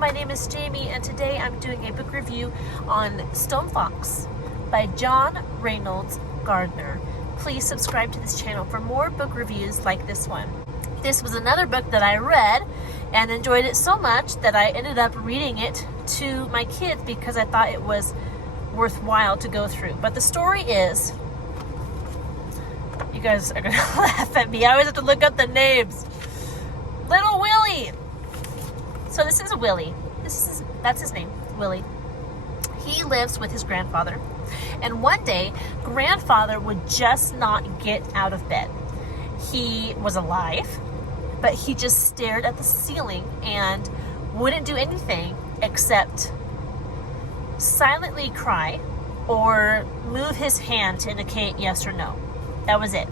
my name is Jamie, and today I'm doing a book review on Stone Fox by John Reynolds Gardiner. Please subscribe to this channel for more book reviews like this one. This was another book that I read and enjoyed it so much that I ended up reading it to my kids because I thought it was worthwhile to go through. But the story is, you guys are gonna laugh at me. I always have to look up the names. Little Willie. So this is Willie. That's his name, Willie. He lives with his grandfather. And one day, grandfather would just not get out of bed. He was alive, but he just stared at the ceiling and wouldn't do anything except silently cry or move his hand to indicate yes or no. That was it.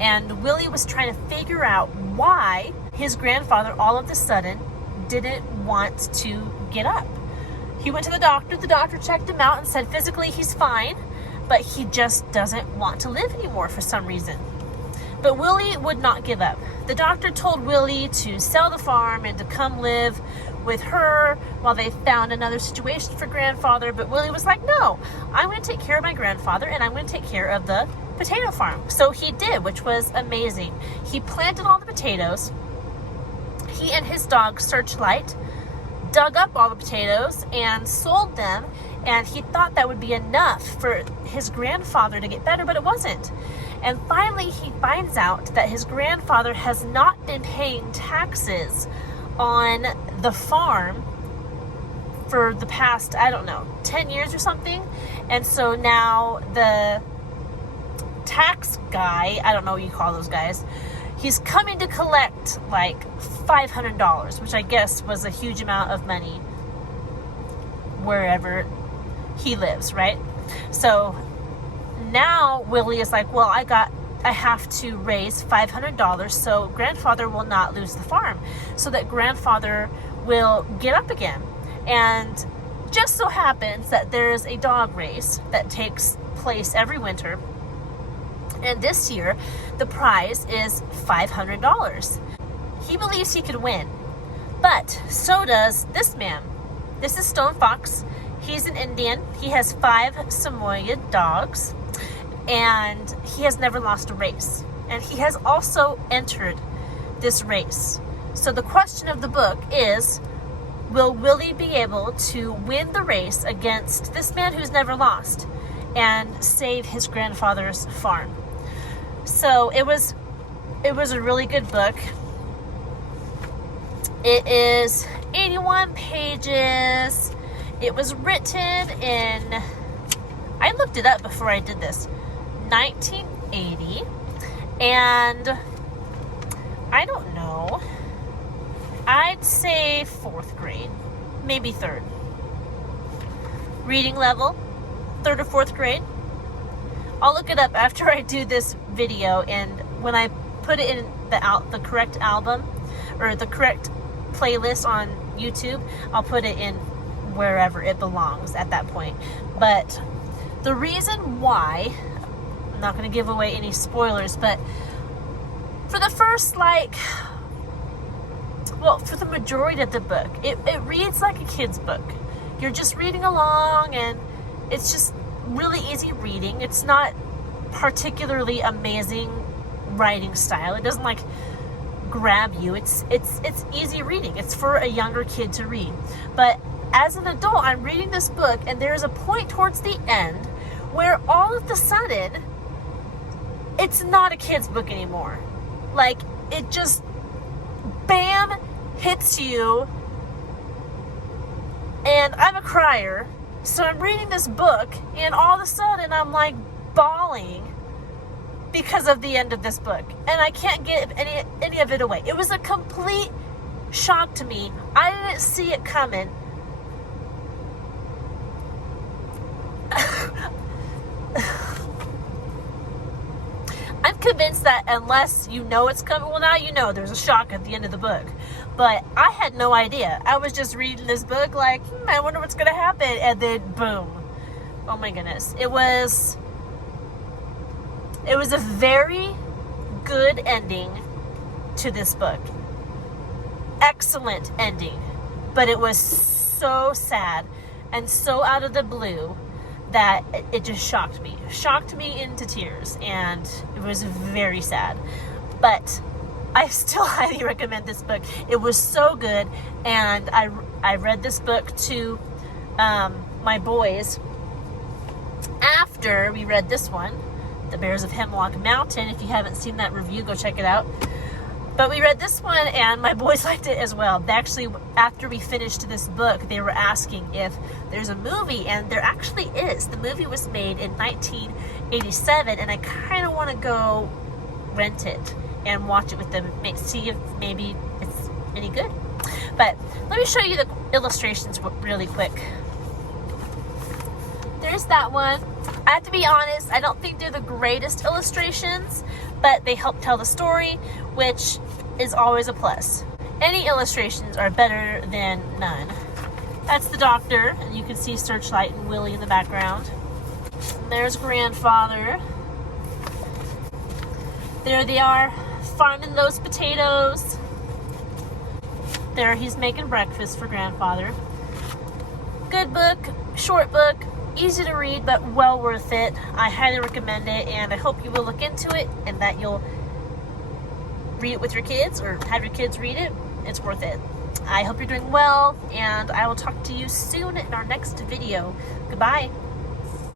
And Willie was trying to figure out why his grandfather all of a sudden didn't want to get up. He went to the doctor. The doctor checked him out and said physically he's fine, but he just doesn't want to live anymore for some reason. But Willie would not give up. The doctor told Willie to sell the farm and to come live with her while they found another situation for grandfather. But Willie was like, no, I'm going to take care of my grandfather and I'm going to take care of the potato farm. So he did, which was amazing. He planted all the potatoes. He and his dog Searchlight dug up all the potatoes and sold them, and he thought that would be enough for his grandfather to get better, but it wasn't. And finally he finds out that his grandfather has not been paying taxes on the farm for the past, 10 years or something. And so now the tax guy, I don't know what you call those guys, he's coming to collect like $500, which I guess was a huge amount of money wherever he lives, right? So now Willie is like, well, I have to raise $500 so grandfather will not lose the farm, so that grandfather will get up again. And just so happens that there's a dog race that takes place every winter. And this year, the prize is $500. He believes he could win, but so does this man. This is Stone Fox. He's an Indian. He has 5 Samoyed dogs, and he has never lost a race. And he has also entered this race. So the question of the book is, will Willie be able to win the race against this man who's never lost and save his grandfather's farm? So it was a really good book. It is 81 pages. It was written in, I looked it up before I did this, 1980. And I don't know, I'd say 4th grade, maybe 3rd. Reading level, 3rd or 4th grade. I'll look it up after I do this video, and when I put it in the correct album or the correct playlist on YouTube, I'll put it in wherever it belongs at that point. But the reason why, I'm not going to give away any spoilers, but for the first for the majority of the book, it reads like a kid's book. You're just reading along, and it's just really easy reading. It's not particularly amazing writing style. It doesn't grab you. It's easy reading. It's for a younger kid to read. But as an adult, I'm reading this book, and there's a point towards the end where all of a sudden it's not a kid's book anymore. It just bam hits you, and I'm a crier. So I'm reading this book, and all of a sudden I'm bawling because of the end of this book, and I can't get any of it away. It was a complete shock to me. I didn't see it coming. I'm convinced that unless you know it's coming, well, now you know there's a shock at the end of the book. But I had no idea. I was just reading this book I wonder what's going to happen. And then, boom. Oh my goodness. It was a very good ending to this book. Excellent ending. but it was so sad and so out of the blue that it just shocked me into tears, and it was very sad. But I still highly recommend this book. It was so good, and I read this book to my boys after we read this one, The Bears of Hemlock Mountain. If you haven't seen that review, go check it out. But we read this one, and my boys liked it as well. They actually, after we finished this book, they were asking if there's a movie, and there actually is. The movie was made in 1987, and I kind of want to go rent it and watch it with them, see if maybe it's any good. But let me show you the illustrations really quick. There's that one. I have to be honest, I don't think they're the greatest illustrations, but they help tell the story, which is always a plus. Any illustrations are better than none. That's the doctor, and you can see Searchlight and Willie in the background. And there's grandfather. There they are, farming those potatoes. There he's making breakfast for grandfather. Good book, short book, easy to read, but well worth it. I highly recommend it, and I hope you will look into it and that you'll read it with your kids or have your kids read it. It's worth it. I hope you're doing well, and I will talk to you soon in our next video. Goodbye.